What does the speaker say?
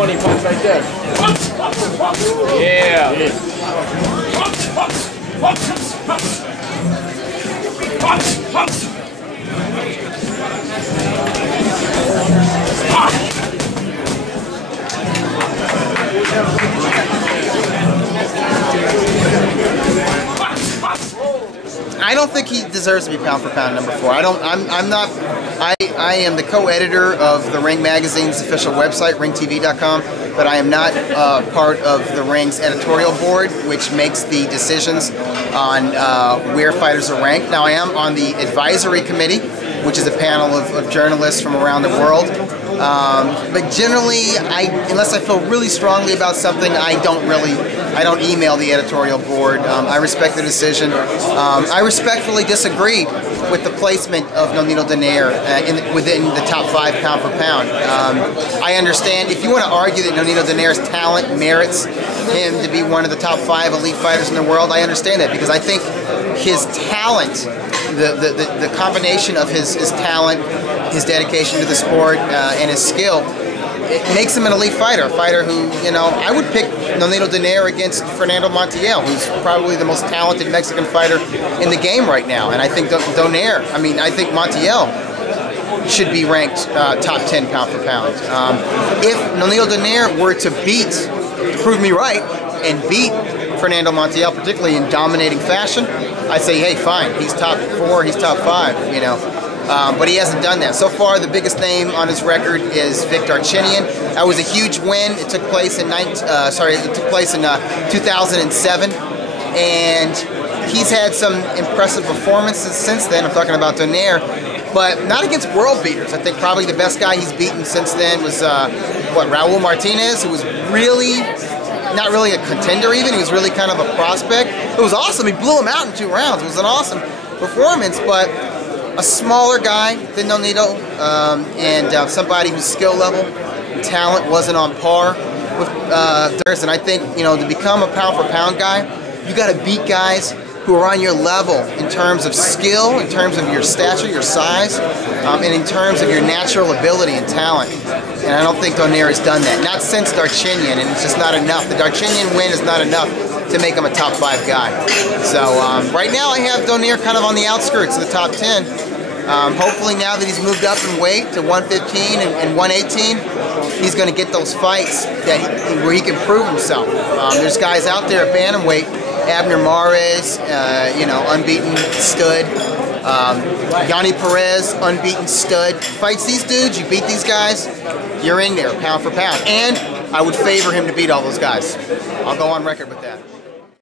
money punch right there. Yeah. I don't think he deserves to be pound for pound number 4. I am the co-editor of The Ring Magazine's official website, ringtv.com, but I am not part of The Ring's editorial board, which makes the decisions on where fighters are ranked. Now, I am on the advisory committee, which is a panel of journalists from around the world. But generally, unless I feel really strongly about something, I don't email the editorial board. I respect the decision. I respectfully disagree with the placement of Nonito Donaire within the top 5 pound for pound. I understand if you want to argue that Nonito Donaire's talent merits him to be one of the top 5 elite fighters in the world, I understand that, because I think his talent, the combination of his talent, his dedication to the sport, and his skill, it makes him an elite fighter. A fighter who, you know, I would pick Nonito Donaire against Fernando Montiel, who's probably the most talented Mexican fighter in the game right now. And I think Donaire, I think Montiel should be ranked top 10 pound for pound. If Nonito Donaire were to prove me right, and beat Fernando Montiel, particularly in dominating fashion, I'd say, hey, fine, he's top 4, he's top 5, you know. But he hasn't done that. So far, the biggest name on his record is Vic Darchinyan. That was a huge win. It took place in 2007, and he's had some impressive performances since then. I'm talking about Donaire, but not against world beaters. I think probably the best guy he's beaten since then was Raul Martinez, who was really not really a contender even. He was really kind of a prospect. It was awesome. He blew him out in 2 rounds. It was an awesome performance, but a smaller guy than Nonito, and somebody whose skill level and talent wasn't on par with theirs. And I think, you know, to become a pound for pound guy, you got to beat guys who are on your level in terms of skill, in terms of your stature, your size, and in terms of your natural ability and talent. And I don't think Donaire has done that. Not since Darchinyan, and it's just not enough. The Darchinyan win is not enough to make him a top 5 guy. So right now I have Donaire kind of on the outskirts of the top 10. Hopefully now that he's moved up in weight to 115 and 118, he's going to get those fights where he can prove himself. There's guys out there at bantamweight, Abner Mares, you know, unbeaten stud. Yonnhy Perez, unbeaten stud. Fights these dudes, you beat these guys, you're in there, pound for pound. And I would favor him to beat all those guys. I'll go on record with that.